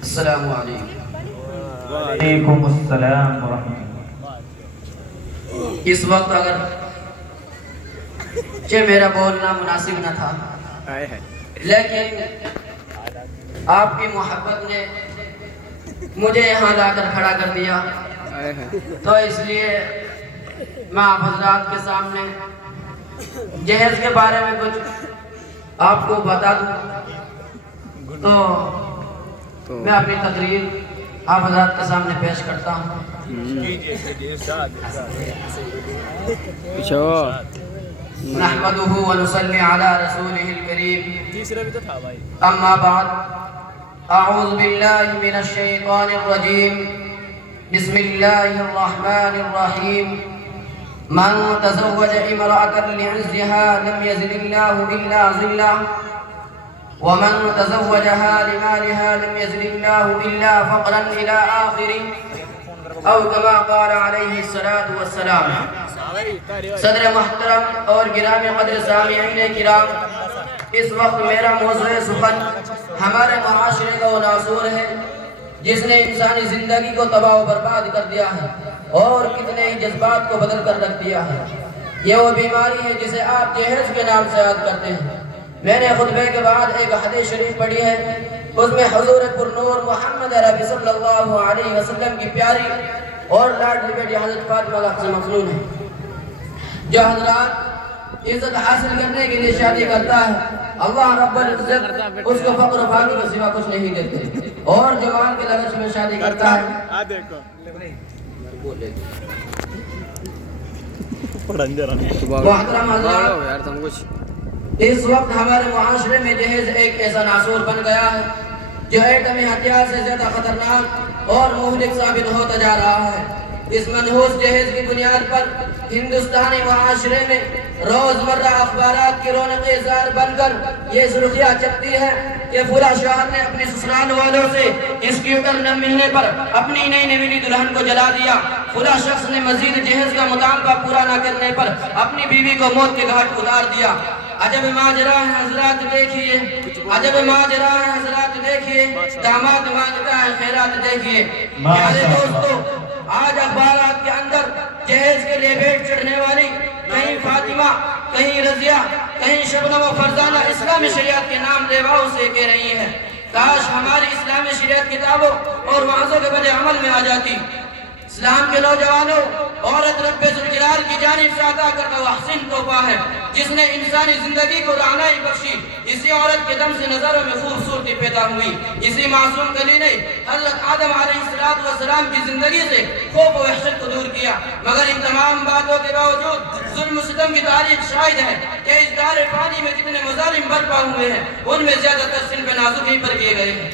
السلام علیکم۔ وعلیکم السلام ورحمۃ اللہ۔ اس وقت اگر میرا بولنا مناسب نہ تھا، لیکن آپ کی محبت نے مجھے یہاں لا کر کھڑا کر دیا، تو اس لیے میں آپ حضرات کے سامنے جہیز کے بارے میں کچھ آپ کو بتا دوں، تو میں اپنی تقریر آپ حضرات کے سامنے پیش کرتا ہوں۔ نحمده ونصلي على رسوله الكريم، اما بعد، اعوذ باللہ من الشیطان الرجیم، بسم اللہ الرحمن الرحیم۔ من تزوج امرأة لعزها لم يزد الله إلا ظلا، ومن تزوجها لمالها لم يزد الله إلا فقرا إلى آخره، او كما قال علیہ الصلاة والسلام۔ صدر محترم اور گرامی قدر سامعین کرام، اس وقت میرا موضوع سخن ہمارے معاشرے کا وہ ناصور ہے جس نے انسانی زندگی کو تباہ و برباد کر دیا ہے اور کتنے ہی جذبات کو بدل کر رکھ دیا ہے۔ یہ وہ بیماری ہے جسے آپ جہیز کے نام سے یاد کرتے ہیں۔ میں نے خطبے کے بعد ایک حدیث شریف پڑھی ہے، اس میں حضور پر نور محمد عربی صلی اللہ علیہ وسلم کی پیاری اور لاڈلی بیٹی حضرت فاطمہ کا قصہ مفنون ہے۔ جو حضرات عزت حاصل کرنے کے لیے شادی کرتا ہے، اللہ رب العزت اس کو فقر و فاقے کے سوا کچھ نہیں دیتے، اور جو مال کے لالچ میں شادی کرتا ہے، محترم حضرات، اس وقت ہمارے معاشرے میں جہیز ایک ایسا ناصور بن گیا ہے جو ایٹمی ہتھیار سے زیادہ خطرناک اور مہلک ثابت ہوتا جا رہا ہے۔ اس منحوس جہیز کی بنیاد پر ہندوستانی معاشرے میں روزمرہ اخبارات کی رونق اظہار بن کر یہ سرخیاں چلتی ہے کہ فلاں شوہر نے اپنے سسرال والوں سے اسکوٹر نہ ملنے پر اپنی نئی نویلی دلہن کو جلا دیا، فلاں شخص نے مزید جہیز کا مطالبہ پورا نہ کرنے پر اپنی بیوی کو موت کے گھاٹ اتار دیا۔ عجب ماجرا ہے حضرات دیکھیے، عجب ماجرا ہے حضرات دیکھیے، داماد مانگتا ہے خیرات دیکھیے۔ پیارے دوستو، آج اخبارات کے اندر جہیز کے لیے بھیٹ چڑھنے والی کہیں فاطمہ، کہیں رضیہ، کہیں شبنم و فرزانہ اسلامی شریعت کے نام لیواؤں سے کہہ رہی ہیں۔ کاش ہماری اسلامی شریعت کتابوں اور وعظوں کے بجے عمل میں آ جاتی۔ اسلام کے نوجوانوں، عورت رب ذوالجلال کی جانب سے عطا کردہ وہ حسین تحفہ ہے جس نے انسانی زندگی کو رعنائی بخشی۔ اسی عورت کے دم سے نظروں میں خوبصورتی پیدا ہوئی، اسی معصوم کلی نے حضرت آدم علیہ السلام کی زندگی سے خوف و وحشت کو دور کیا۔ مگر ان تمام باتوں کے باوجود ظلم و ستم کی تاریخ شاہد ہے کہ اس دار فانی میں جتنے مظالم برپا ہوئے ہیں ان میں زیادہ تر صنف نازک ہی پر کیے گئے ہیں۔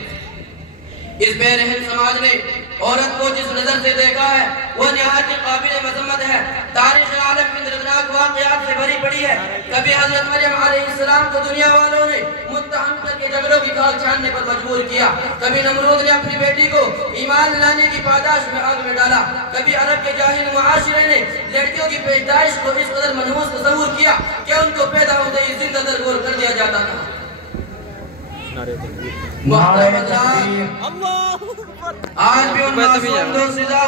اس بے رحم سماج نے عورت کو جس نظر سے دیکھا ہے وہ نہایت قابل مذمت ہے۔ تاریخ عالم کی دردناک واقعات سے بھری پڑی ہے۔ کبھی حضرت مریم علیہ السلام کو دنیا والوں نے متہم کر کے جھگڑوں کی کھال چھاننے پر مجبور کیا، کبھی نمرود نے اپنی بیٹی کو ایمان لانے کی پاداش میں آگ میں ڈالا، کبھی عرب کے جاہل معاشرے نے لڑکیوں کی پیدائش کو اس قدر منحوس تصور کیا کہ ان کو پیدا ہوتے ہی زندہ درگور کر دیا جاتا تھا۔ آج بھی ان معصوم دو سزا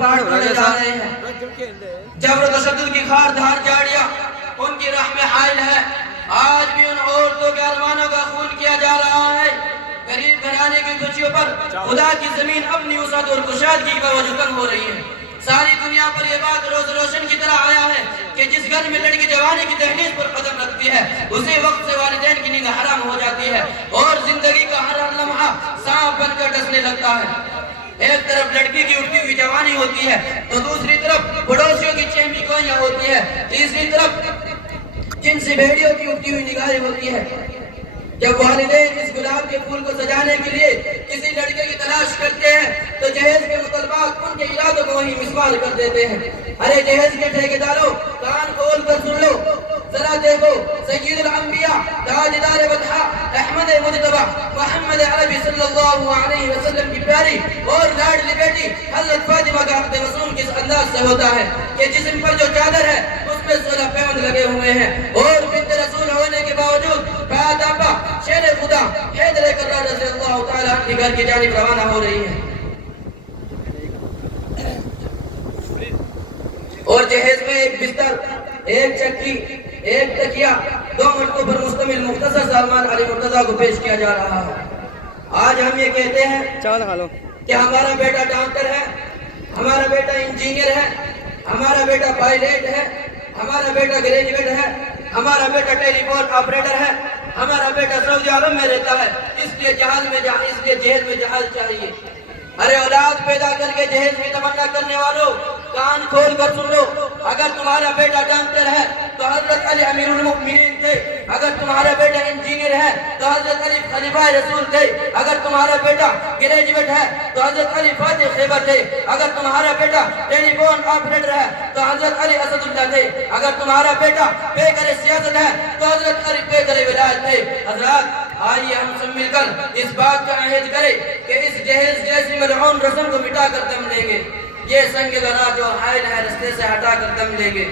پاٹ کرنے جا رہے ہیں۔ جبر و تشدد کی خار دھار جاڑیاں ان کی راہ میں حائل ہے۔ آج بھی ان عورتوں کے ارمانوں کا خون کیا جا رہا ہے۔ غریب گھرانے کی خوشیوں پر خدا کی زمین اپنی وسعت اور کشادگی کی وجہ کم ہو رہی ہے۔ ساری دنیا پر یہ بات روز روشن کی طرح آیا ہے کہ جس گھر میں لڑکی جوانی کی دہلیز پر قدم رکھتی ہے اسی وقت سے والدین کی نیند حرام ہو جاتی ہے اور زندگی کا ہر لمحہ سانپ بن کر ڈسنے لگتا ہے۔ ایک طرف لڑکی کی اٹھتی ہوئی جوانی ہوتی ہے تو دوسری طرف پڑوسیوں کی چہمی گوئیاں ہوتی ہے، تیسری طرف جن سے بھیڑیوں کی اٹھتی ہوئی نگاہیں ہوتی ہے۔ جب والدین اس گلاب کے پھول کو سجانے کے لیے کسی لڑکے کی تلاش کرتے ہیں تو جہیز کے مطالبات ان کے ارادوں کو وہیں مسمار کر دیتے ہیں۔ ارے جہیز کے ٹھیکیداروں، کان کھول کر سن لو، ذرا دیکھو، سید الانبیاء، تاجدار وطحا، احمد مجتبی، محمد عربی صلی اللہ علیہ وسلم کی پیاری اور لاڈلی بیٹی حضرت فاطمہ کا عقد مسنون کس انداز سے ہوتا ہے کہ جسم پر جو چادر ہے اس میں 16 پیوند لگے ہوئے ہیں، اور بنت رسول ہونے کے باوجود پادابا حیدر کرار رضی اللہ تعالیٰ عنہ کے گھر کی جانب روانہ ہو رہی ہے اور جہیز میں ایک بستر، ایک چکی، ایک تکیہ، 2 مٹکوں پر مشتمل مختصر سامان علی مرتضیٰ کو پیش کیا جا رہا ہے۔ آج ہم یہ کہتے ہیں کہ ہمارا بیٹا ڈاکٹر ہے، ہمارا بیٹا انجینئر ہے، ہمارا بیٹا پائلٹ ہے، ہمارا بیٹا گریجویٹ ہے، ہمارا بیٹا ٹیلی فون آپریٹر ہے، ہمارا بیٹا سعودی عرب میں رہتا ہے، اس لیے جہیز میں جہاز چاہیے۔ ارے اولاد پیدا کر کے جہیز کی تمنا کرنے والوں، کان کھول کر سن لو، اگر تمہارا بیٹا ڈاکٹر ہے تو حضرت علی امیر المؤمنین تھے، اگر تمہارا بیٹا انجینئر ہے تو حضرت علی خلیفہ رسول تھے، اگر تمہارا بیٹا گریجویٹ ہے تو حضرت علی فاتح خیبر تھے، اگر تمہارا بیٹا ٹیلی فون آپریٹر ہے تو حضرت علی اسد اللہ تھے، اگر تمہارا بیٹا پیکر سیاست ہے تو حضرت علی پیکر ولایت تھے۔ حضرات آئیے ہم سب مل کر اس بات کا عہد کریں کہ اس جہیز جیسی ملعون رسم کو مٹا کر دم لیں گے، یہ سنگ دنا جو حائل ہے رستے سے ہٹا کر دم لیں گے،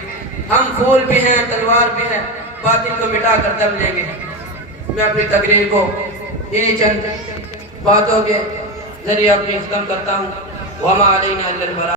ہم پھول بھی ہیں تلوار بھی ہیں، باطل کو مٹا کر دم لیں گے۔ میں اپنی تقریر کو انہی چند باتوں کے ذریعے اپنی ختم کرتا ہوں۔ وما علینا الا البلاغ۔